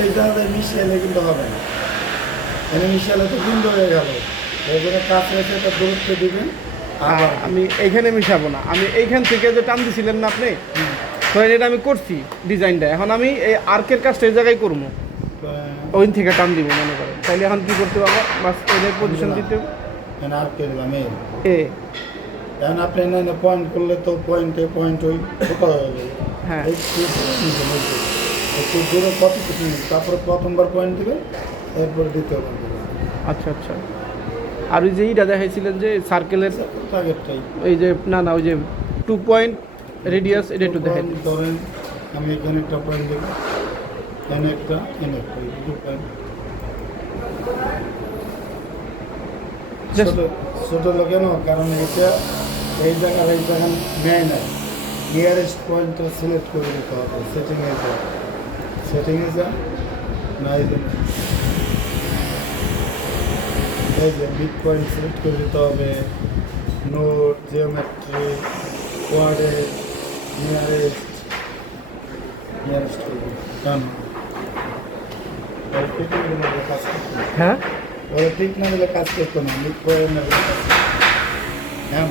এই জায়গায় মিশাইলে কিন্তু হবে না, এনে মিশাইলে তো বিন্দু হয়ে গেল। এই জন্য কাজ রেখে একটা দূরত্ব দিবেন। আবার আমি এইখানে মিশাবো না, আমি এইখান থেকে যে টান দিছিলেন না আপনি, ধরেন এটা আমি করছি ডিজাইনটা, এখন আমি এই আর্কের কাজটা এই জায়গায় করবো, ওই থেকে টান দিব মনে করেন, তাইলে এখন কি করতে পারবো? বাস এদের পজিশন দিতে হবে। এনে আর কে দিলাম এই, এ এখন আপনি এনে পয়েন্ট করলে তো পয়েন্টে পয়েন্ট ওই ফোটা হয়ে যাবে। হ্যাঁ একটু দূরে কতটুকু নিন, তারপরে প্রথমবার পয়েন্ট দিবে, এরপরে দ্বিতীয়বার দিবে। আচ্ছা আচ্ছা। আর ওই যে এইটা দেখাইছিলেন যে সার্কেলের, টার্গেটটাই এই যে না ওই যে 2 পয়েন্ট রেডিয়াস, এটা একটু দেখেন। ধরেন আমি এখানে একটা পয়েন্ট দেবো, এনে একটা, এনে একটা, এই দুটো পয়েন্ট। Just- ছোট হলো কেন? কারণ এটা এই জায়গায় নেয় না, নিয়ারেস্ট পয়েন্টটা সিলেক্ট করে দিতে হবে। সেটিংয়ে যা না, এই যে বিগ পয়েন্ট সিলেক্ট করে দিতে হবে, নোট, জিওমেট্রি, কোয়ার্ডে, নিয়ারেস্ট করবে। কারণ ঠিক না দিলে কাজ করতো না। হ্যাঁ ওরা ঠিক না দিলে কাজ করতো না, বিগ পয়েন্ট না দিলে কাজ করতো না। হ্যাঁ